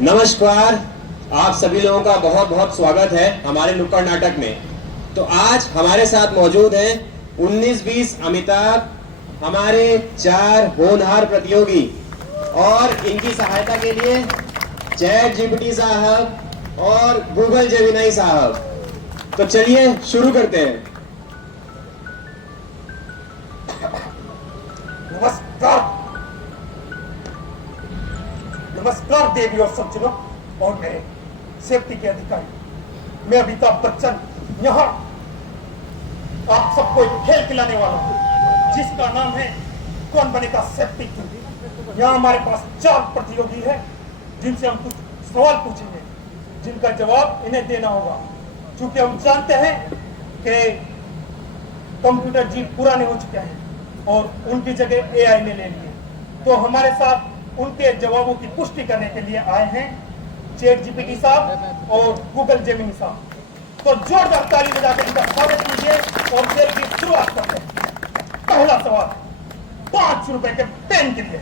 नमस्कार, आप सभी लोगों का बहुत बहुत स्वागत है हमारे नुक्कड़ नाटक में। तो आज हमारे साथ मौजूद हैं 19-20 अमिताभ, हमारे 4 होनहार प्रतियोगी, और इनकी सहायता के लिए चैट जीपीटी साहब और गूगल जेमिनी साहब। तो चलिए शुरू करते हैं। नमस्कार देवी और सज्जनों और मेरे सेफ्टी के अधिकारी। मैं अमिताभ बच्चन यहाँ आप सबको एक खेल खिलाने वाला हूँ जिसका नाम है कौन बनेगा सेफ्टी किंग। यहाँ हमारे पास 4 प्रतियोगी हैं जिनसे हम कुछ सवाल पूछेंगे जिनका जवाब इन्हें देना होगा। क्योंकि हम जानते हैं कि कंप्यूटर जी पुराने हो चुके हैं और उनकी जगह एआई ने ले लिए, तो हमारे साथ उनके जवाबों की पुष्टि करने के लिए आए हैं चैट जीपीटी साहब और गूगल जेमिनी साहब। तो जोरदार ताली बजाकर इनका स्वागत कीजिए और खेल की शुरुआत करते हैं। पहला सवाल 5 रुपए के पेन के लिए,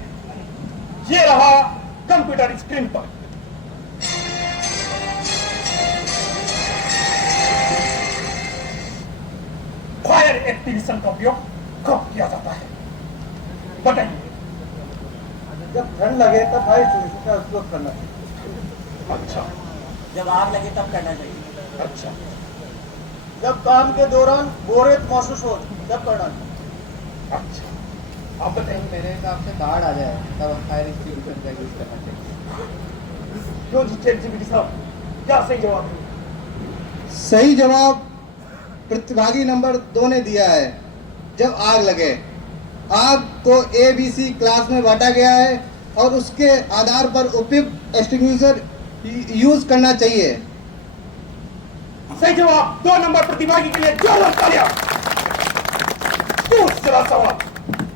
ये रहा कंप्यूटर स्क्रीन पर। फायर एक्टिविशन का उपयोग कब किया जाता है बताइए। जब ठंड लगे तब फायर एक्सटिंग्विशर का उपयोग करना चाहिए। अच्छा, जब आग लगे तब करना चाहिए। अच्छा, जब काम के दौरान बोरियत महसूस हो तब करना चाहिए। अच्छा, आप बताइए। मेरे हिसाब से बाढ़ आ जाए तब फायर एक्सटिंग्विशर का यूज करना चाहिए। क्यों जी चैट जीपीटी साहब, क्या सही जवाब है? सही जवाब प्रतिभागी नंबर 2 ने दिया है। जब आग लगे, आग को ABC क्लास में बांटा गया है और उसके आधार पर उपयुक्त एक्सटिंग्विशर यूज करना चाहिए। सही जवाब 2 नंबर प्रतिभागी के लिए जोरदार तालियां। दूसरा सवाल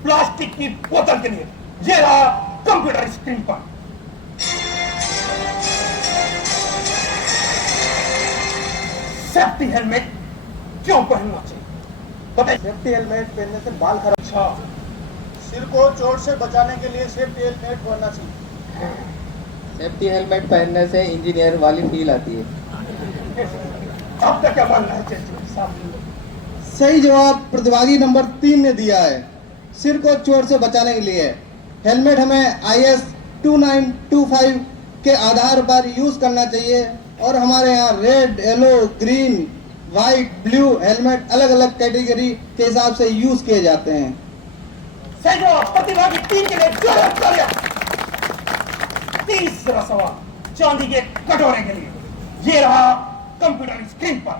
प्लास्टिक की बोतल के लिए, ये रहा कंप्यूटर स्क्रीन पर। सेफ्टी हेलमेट क्यों पहनना चाहिए बताइए। सेफ्टी हेलमेट पहनने से बाल खराब, अच्छा, सिर को चोट से बचाने के लिए सेफ्टी हेलमेट पहनना चाहिए। सेफ्टी हेलमेट पहनने से इंजीनियर वाली फील आती है। आपका क्या मानना है चैट जीपीटी साहब? सही जवाब प्रतिभागी नंबर 3 ने दिया है। सिर को चोट से बचाने के लिए हेलमेट हमें IS 2925 के आधार पर यूज करना चाहिए और हमारे यहाँ red, yellow, green, white, blue helmet अलग अलग कैटेगरी के हिसाब से यूज किए जाते हैं। सही जवाब प्रतिभागी 3 के लिए जोरदार तालियां। तीसरा सवाल चांदी के कटोरे के लिए, ये रहा कंप्यूटर स्क्रीन पर।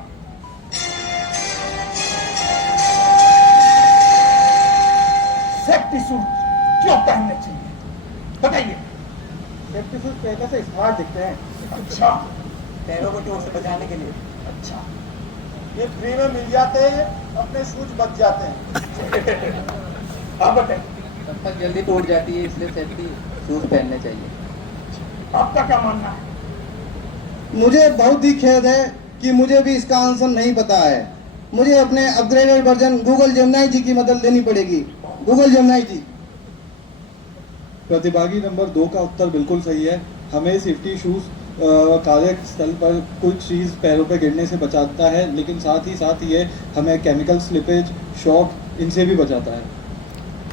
सेफ्टी सूट क्यों पहनने चाहिए बताइए। सेफ्टी शूज पहनने से स्मार्ट दिखते हैं। अच्छा, पैरों को चोट से बचाने के लिए। अच्छा, ये फ्री में मिल जाते हैं, अपने शूज बच जाते हैं। आप बताइए। तब तक जल्दी टूट जाती है, इसलिए सेफ्टी शूज पहनने चाहिए। आपका क्या मानना है? मुझे बहुत ही खेद है कि मुझे भी इसका आंसर नहीं पता है। मुझे अपने अपग्रेडेड वर्जन गूगल जेमिनी जी की मदद लेनी पड़ेगी। गूगल जेमिनी जी। प्रतिभागी नंबर 2 का उत्तर बिल्कुल सही है। हमें सेफ्टी शूज कार्यस्थल पर कुछ चीज़ पैरों पर गिरने से बचाता है, लेकिन साथ ही ये हमें केमिकल स्लिपेज, शॉक इनसे भी बचाता है।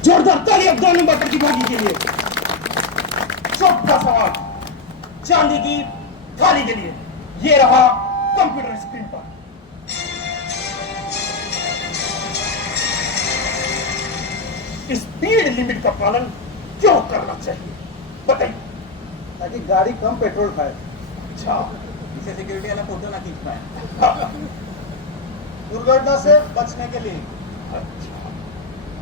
जोरदार तालियां 2 नंबर प्रतिभागी के लिए। चौथा सवाल चांदी की थाली के लिए, ये रहा कंप्यूटर स्क्रीन पर। स्पीड लिमिट का पालन क्यों करना चाहिए बताइए। ताकि गाड़ी कम पेट्रोल खाए। अच्छा, इसे सिक्योरिटी वाला फोटो ना खींच पाए। दुर्घटना से बचने के लिए। अच्छा,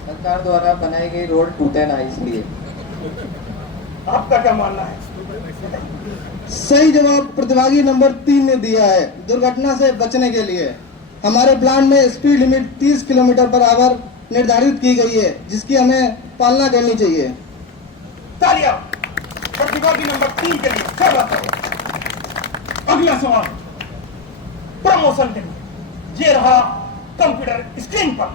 सरकार द्वारा बनाई गई रोड टूटे ना, इसलिए। आपका क्या मानना है? सही जवाब प्रतिभागी नंबर 3 ने दिया है। दुर्घटना से बचने के लिए हमारे प्लान में speed limit 30 kilometre per hour निर्धारित की गई है, जिसकी हमें पालना करनी चाहिए। तालियां प्रतिभागी नंबर 3 के लिए। अगला सवाल प्रमोशन के लिए, ये रहा कंप्यूटर स्क्रीन पर।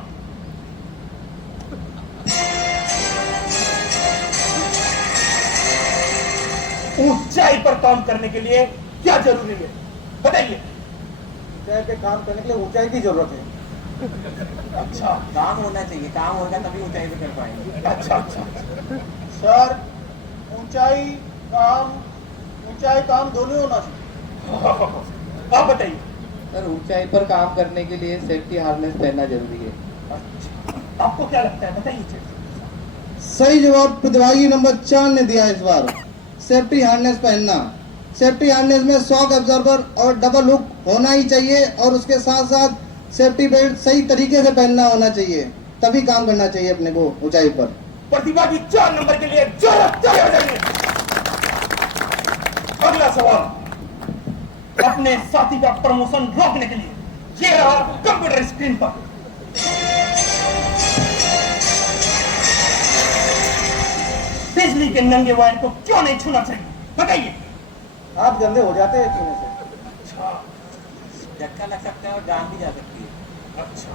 ऊंचाई पर काम करने के लिए क्या जरूरी है बताइए। ऊंचाई पे काम करने के लिए ऊंचाई की जरूरत है। अच्छा काम होना चाहिए, काम होगा तभी ऊंचाई पे कर पाएंगे। अच्छा अच्छा सर ऊंचाई काम दोनों होना चाहिए। आप बताइए। सर ऊंचाई पर काम करने के लिए सेफ्टी हार्नेस पहनना जरूरी है। अच्छा आपको क्या लगता है बताइए। सही जवाब प्रतिभागी नंबर 4 ने दिया है इस बार। सेफ्टी हार्नेस पहनना, सेफ्टी हार्नेस में शॉक एब्जॉर्बर और डबल हुक होना ही चाहिए और उसके साथ साथ सेफ्टी बेल्ट सही तरीके से पहनना होना चाहिए, तभी काम करना चाहिए अपने को ऊंचाई पर। प्रतिभागी 4 नंबर के लिए जोरदार तालियां बजाइए। अगला सवाल अपने साथी का प्रमोशन रोकने के लिए ये रहा कंप्यूटर स्क्रीन पर। बिजली के नंगे वायर को क्यों नहीं छूना चाहिए बताइए। हाथ गंदे हो जाते हैं छूने से। अच्छा झटका लग सकता है और जान भी जा सकती है। अच्छा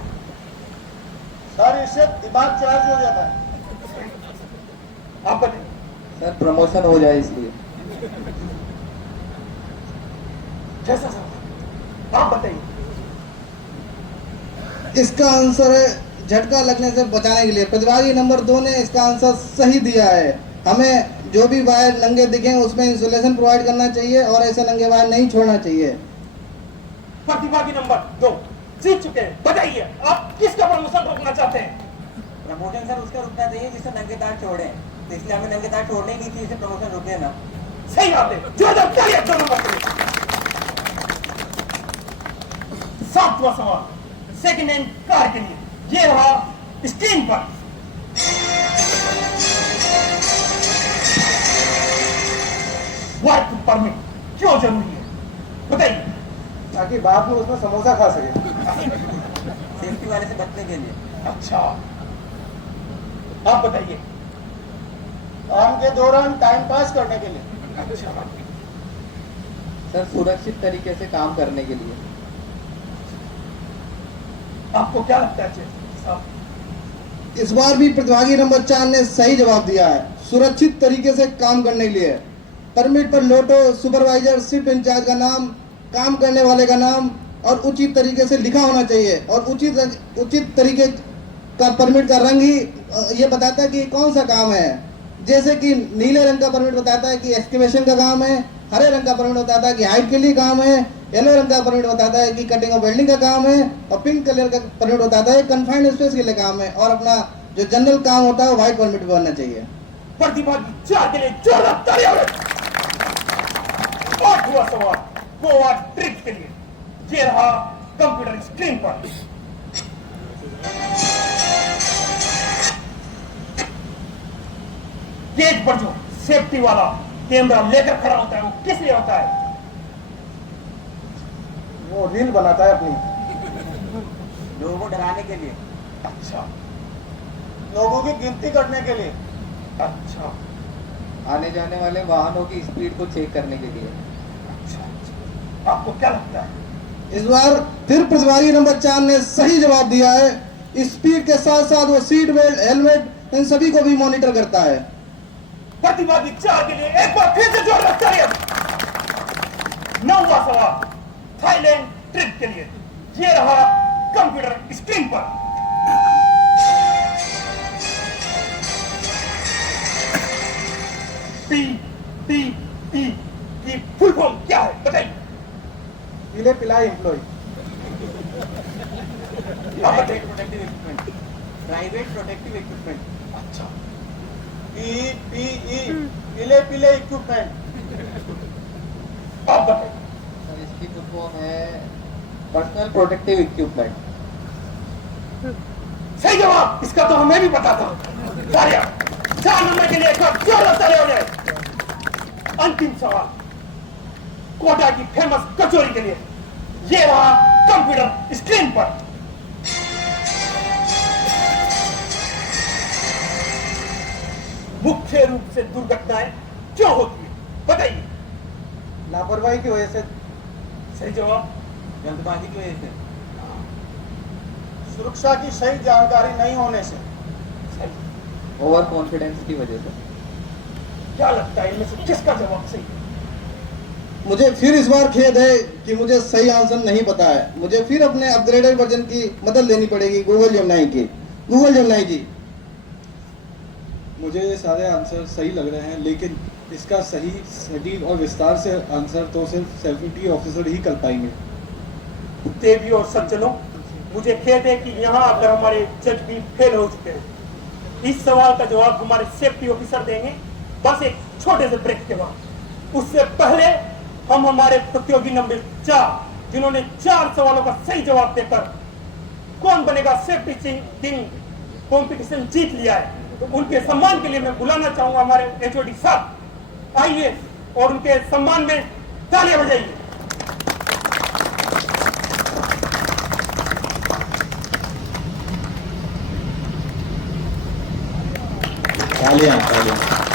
सर इससे दिमाग चार्ज हो जाता है। आप बताइए। सर प्रमोशन हो जाए इसलिए। जैसा सवाल आप बताइए। इसका आंसर है झटका लगने से बचाने के लिए। प्रतिभागी नंबर 2 ने इसका आंसर सही दिया है। हमें जो भी वायर नंगे दिखे उसमें इंसुलेशन प्रोवाइड करना चाहिए और ऐसे नंगे वायर नहीं छोड़ना चाहिए। प्रतिभागी नंबर 2 जीत चुके हैं। बताइए आप किसका प्रमोशन रोकना चाहते हैं। प्रमोशन सर उसका रुकना चाहिए जिससे नंगे तार छोड़े, तो इसलिए हमें नंगे तार छोड़ने ही नहीं चाहिए, इसे प्रमोशन रुके ना। सही बात है। जोरदार तालियां 2 नंबर के लिए। 7वां सवाल सेकंड हैंड कार के लिए ये रहा स्क्रीन पर। वर्क परमिट क्यों जरूरी है बताइए। ताकि बाद में उसमें समोसा खा सके। सेफ्टी वाले से बचने के लिए। अच्छा आप बताइए। काम के दौरान टाइम पास करने के लिए। अच्छा सर सुरक्षित तरीके से काम करने के लिए। आपको क्या लगता है साहब। इस बार भी प्रतिभागी नंबर 4 ने सही जवाब दिया है। सुरक्षित तरीके से काम करने के लिए परमिट पर लोटो, सुपरवाइजर, शिफ्ट इंचार्ज का नाम, काम करने वाले का नाम और उचित तरीके से लिखा होना चाहिए और उचित तरीके का परमिट का रंग ही ये बताता है कि कौन सा काम है। जैसे कि नीले रंग का परमिट बताता है कि एक्सकेवेशन का काम है, हरे रंग का परमिट बताता है कि हाइट के लिए काम है, येलो रंग का परमिट बताता है कि कटिंग और वेल्डिंग का काम है और पिंक कलर का परमिट बताता है कन्फाइंड स्पेस के लिए काम है और अपना जो जनरल काम होता है वो व्हाइट परमिट पे बनना चाहिए। प्रतिभागी 4 के लिए जोरदार तालियां। 8वां सवाल गोवा ट्रिप के लिए ये रहा कंप्यूटर स्क्रीन पर। स्टेज पर जो सेफ्टी वाला कैमरा लेकर खड़ा होता है वो किस लिए होता है। वो रील बनाता है अपनी। लोगों को डराने के लिए। अच्छा लोगों की गिनती करने के लिए। अच्छा आने जाने वाले वाहनों की स्पीड को चेक करने के लिए। अच्छा आपको क्या लगता है। इस बार फिर प्रतिभागी नंबर 4 ने सही जवाब दिया है। स्पीड के साथ साथ वो सीट बेल्ट, हेलमेट इन सभी को भी मॉनिटर करता है। प्रतिभागी 4 के लिए एक बार फिर से जोरदार तालियां। 9वां सवाल थाईलैंड ट्रिप के लिए ये रहा कंप्यूटर स्क्रीन पर। PPE की फुल फॉर्म क्या है बताइए। पीले पिलाए एम्प्लॉय। Private protective equipment. Private protective equipment. अच्छा PPE पीले पिले इक्विपमेंट। आप बताइए। सर इसकी फुल फॉर्म है पर्सनल प्रोटेक्टिव इक्विपमेंट। सही जवाब। इसका तो हमें भी पता था। तालियां 4 नंबर के लिए एक बार जोरदार तालियां हो जाए। अंतिम सवाल कोटा की फेमस कचौरी के लिए ये रहा कंप्यूटर स्क्रीन पर। मुख्य रूप से दुर्घटनाएं क्यों होती है बताइए। लापरवाही की वजह से। सही जवाब। जल्दबाजी की वजह से। सुरक्षा की सही जानकारी नहीं होने से। सही। ओवर कॉन्फिडेंस की वजह से। क्या लगता है इनमें से किसका जवाब सही है? मुझे फिर इस बार खेद है कि मुझे सही आंसर नहीं पता है। मुझे फिर अपने अपग्रेडेड वर्जन की मदद लेनी पड़ेगी गूगल जेमिनी की। गूगल जेमिनी जी। मुझे ये सारे आंसर सही लग रहे हैं, लेकिन इसका सही सटीक और विस्तार से आंसर तो सिर्फ सेफ्टी ऑफिसर ही कर पाएंगे। देवी और सज्जनों, मुझे खेद है कि यहाँ आकर हमारे जज भी फेल हो चुके हैं। इस सवाल का जवाब हमारे सेफ्टी ऑफिसर देंगे, बस एक छोटे से ब्रेक के बाद। उससे पहले हम हमारे प्रतियोगी नंबर 4, जिन्होंने 4 सवालों का सही जवाब देकर कौन बनेगा सेफ्टी किंग कंपटीशन जीत लिया है, तो उनके सम्मान के लिए मैं बुलाना चाहूंगा हमारे एचओडी साहब। आइए और उनके सम्मान में तालियां बजाइए। तालियां तालियां।